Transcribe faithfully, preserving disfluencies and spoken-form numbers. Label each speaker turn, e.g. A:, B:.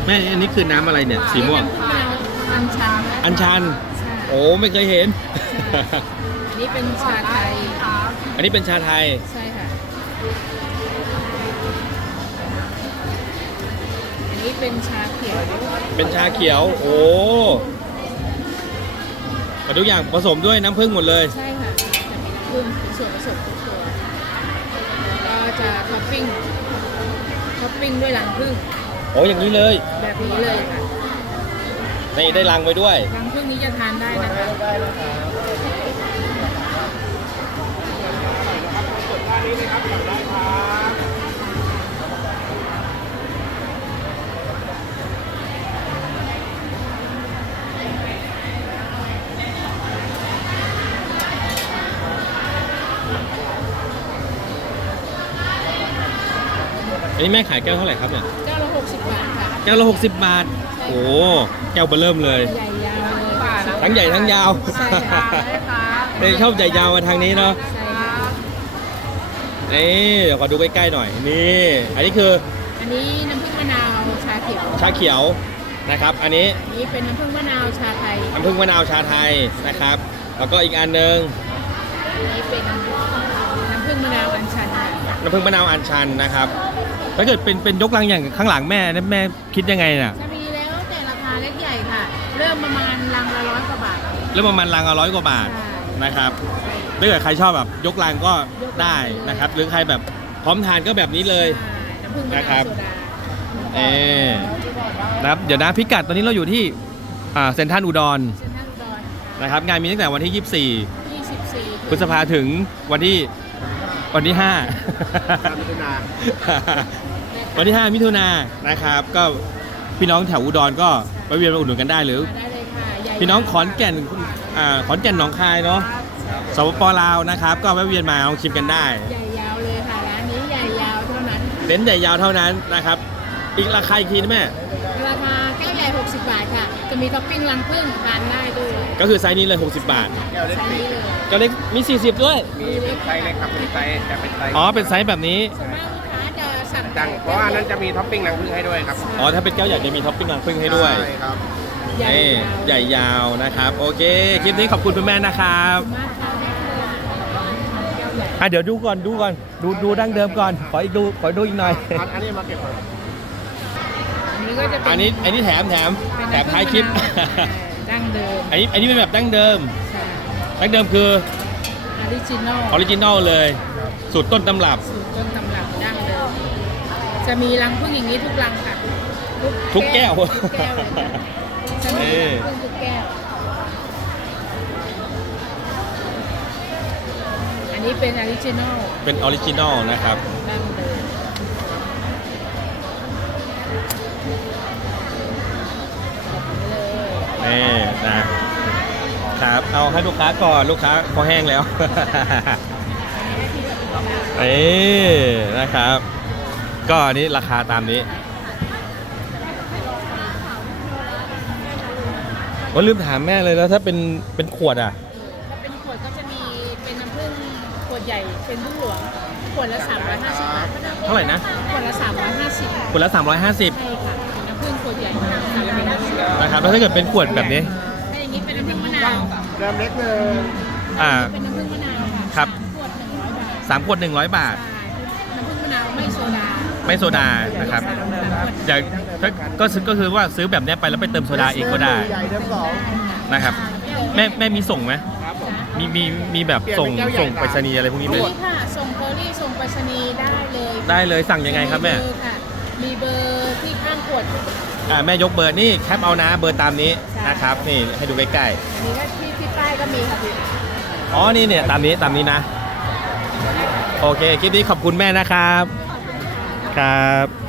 A: แม่อันนี้คือน้ำอะไรเนี่ยสีม่วง
B: อัญชัน
A: อัญชันโอ้ไม่เคยเห็น
B: อันนี้เป็นชาไทย
A: อันนี้เป็นชาไทย
B: ใช่ค่ะอันนี้เป็นชาเขียว
A: เป็นชาเขียวโอ้ทุกอย่างผสมด้วยน้ำผึ้งหมดเลย
B: ใช่ค่ะจะมีน้ำผึ้งเป็นส่วนผสมทุกตัวก็จะท็อปปิ้งท็อปปิ้งด้วยรังผึ้ง
A: โอ้อย่างนี้เลย
B: แบบนี้เลยค่ะ
A: นี่ได้รังไว้ด้วย
B: รังผึ้งนี้จะทานได้นะคะ
A: อันนี้แม่ขายแก้วเท่าไหร่ครับเนี่ย
B: แก้วละหกสิบบาทค่ะ
A: แก้วละหกสิบบาทโอ้แก้วเบอเริ่มเลย
B: ใหญ่ยาวเลย
A: ทั้งใหญ่ทั้งยาว
B: ใช่ค่ะ
A: แต่ชอบใหญ่ยาวมาทางนี้เนาะ
B: ใช่ค่ะ
A: นี่เดี๋ยวขอดูใกล้ๆหน่อยนี่อันนี้คือ
B: อันนี้น้ำผึ้งมะนาวชาเขียว
A: ชาเขียวนะครับอันนี้
B: อันนี้เป็นน้ำผึ้งมะนาวชาไทย
A: น้ำผึ้งมะนาวชาไทยนะครับแล้วก็อีกอันนึง
B: อันนี้เป็นน้ำผึ้งมะนาวอัญชัน
A: น้ำผึ้งมะนาวอัญชันนะครับถ้าเกิดเป็นเป็นยกลังอย่างข้างหลังแม่นะแม่คิดยังไงน่ะ
B: จะมีแล้วแต่ราคาเล็กใหญ่ค่ะเริ่มประมาณลังละร้อยกว่าบาท
A: เริ่มประมาณลังละร้อยกว่าบาทนะครับถ้าเกิดใครชอบแบบยกลังก็ได้นะครับหรือใครแบบพร้อมทานก็แบบนี้เลยนะครับเออนะครับเดี๋ยวนะพิกัดตอนนี้เราอยู่ที่อ่าเซ็นทรัลอุดรนะครับงานมีตั้งแต่วันที่ยี่สิบสี่พฤษภาถึงวันที่วันที่ห้ามิถุนาวันที่ห้ามิถุนานะครับก็พี่น้องแถวอุดรก็ไปเวียนมาอุดหนุนกันได้หรือพี่น้องขอนแก่นอ่าขอนแก่นหนองคายเนาะสปป.ลาวนะครับก็แวะเวียนมาลองชิมกันได้
B: ใหญ่ยาวเลยค่ะร้านนี้ใหญ่ยาวเท่านั้น
A: เน้นใหญ่ยาวเท่านั้นนะครับอีกราคาอีกทีนะแม่
B: ราคาแก้วใหญ่หกสิบบาทค่ะจะมีท็อปปิ้งรังผึ้งทานได้ด้วย
A: ก็คือไซส์นี้เลยหกสิบบาท
B: แก้วเล็ก
A: แก้วเล็กมีสี่สิบด้วย
C: มีไซส์เล็กครับมีไซส์แต่เป็นไซส์
A: อ๋อเป็นไซส์แบบนี้
B: ส่วนมากลูกค้าจะสั่ง
C: ดังเพราะอันนั้นจะมีท็อปปิ้งรังผึ้งให้ด้วยครับ
A: อ๋อถ้าเป็นแก้วใหญ่จะมีท็อปปิ้งรังผึ้งให้ด้วย
C: ใช่ครับ
A: ใหญ่ใหญ่ยาวนะครับโอเคคลิปนี้ขอบคุณคุณแม่นะครับอ่ะเดี๋ยวดูก่อนดูก่อนดูดูดั้งเดิมก่อนขออีกดูขอดูอีกหน่อย
C: อันนี้มาเก็บก่อน
B: อันนี้ก็จะ
A: อันนี้อันนี้แถมแถมแถมท้ายคลิป
B: ดั้งเดิม
A: อันนี้อันนี้เป็นแบบดั้งเดิมดั้งเดิมคือ
B: ออริจินอล
A: ออริจินอลเลยสูตรต้นตำรับ
B: สูตรต้นตำรับดั้งเดิมจะมีรังผึ้งอย่างนี้ทุกรังค่ะ
A: ทุกแก้ว
B: ทุกแก้วเลยจะมีรังผึ้งทุกแก้วอันนี้เป็นออริจินอล
A: เป็นออริจินอลนะครับ
B: ดั้งเดิม
A: นี่นะครับเอาให้ลูกค้าก่อนลูกค้าพอแห้งแล้วนี่นะครับก็อันนี้ราคาตามนี้ว่าลืมถามแม่เลยแล้วถ้าเป็นเป็นขวดอ่ะ
B: ถ้าเป็นขวดก็จะมีเป็นน้ำผึ้งขวดใหญ่เป็นผึ้งหลวงขวดละสามร้อยห้าสิบบาท
A: เท่าไหร่นะ
B: ขวดละสามร้อยห้าสิบ
A: ขวดละสามร้อยห้าสิบ
B: ใช่ค่ะน้ำผึ้งขวดใหญ่สามร้อยห้าสิบ
A: นะครับแล้วถ้าเกิดเป็นขวดแบบนี้
B: ถ้าอย่างนี้เป็นน้ำผึ้งมะนาว
C: เริ่มเล็กเลย
A: อ่า
B: เป็นน้ำผึ้งมะนาวค่ะ
A: ครับ
B: สามขวดหนึ่งร้อยบาท
A: สามขวดหนึ่งร้อยบาท
B: น้ำผึ้งมะนาวไม่โซดา
A: ไม่โซดานะครับอย่างก็ซื้อก็คือว่าซื้อแบบนี้ไปแล้วไปเติมโซดาเองก็ได้นะครับแม่แม่มีส่งไหมมีมีมีแบบส่งส่งไปรษณีย์อะไรพวกนี้ไหม
B: มีค่ะส่งเคอรี่ส่งไปรษณีย์ได้เลย
A: ได้เลยสั่งยังไงครับแม่
B: มีเบอร์ที่ข้างขวด
A: อ่าแม่ยกเบอร์นี่แคปเอานะเบอร์ตามนี้นะครับนี่ให้ดูใกล้
B: ๆอันนี้ก็ที่ที่ป้ายก็มีค่ะพี่
A: อ๋อนี่เนี่ยตามนี้ตามนี้นะโอเคคลิปนี้ขอบคุณแม่นะครับครับ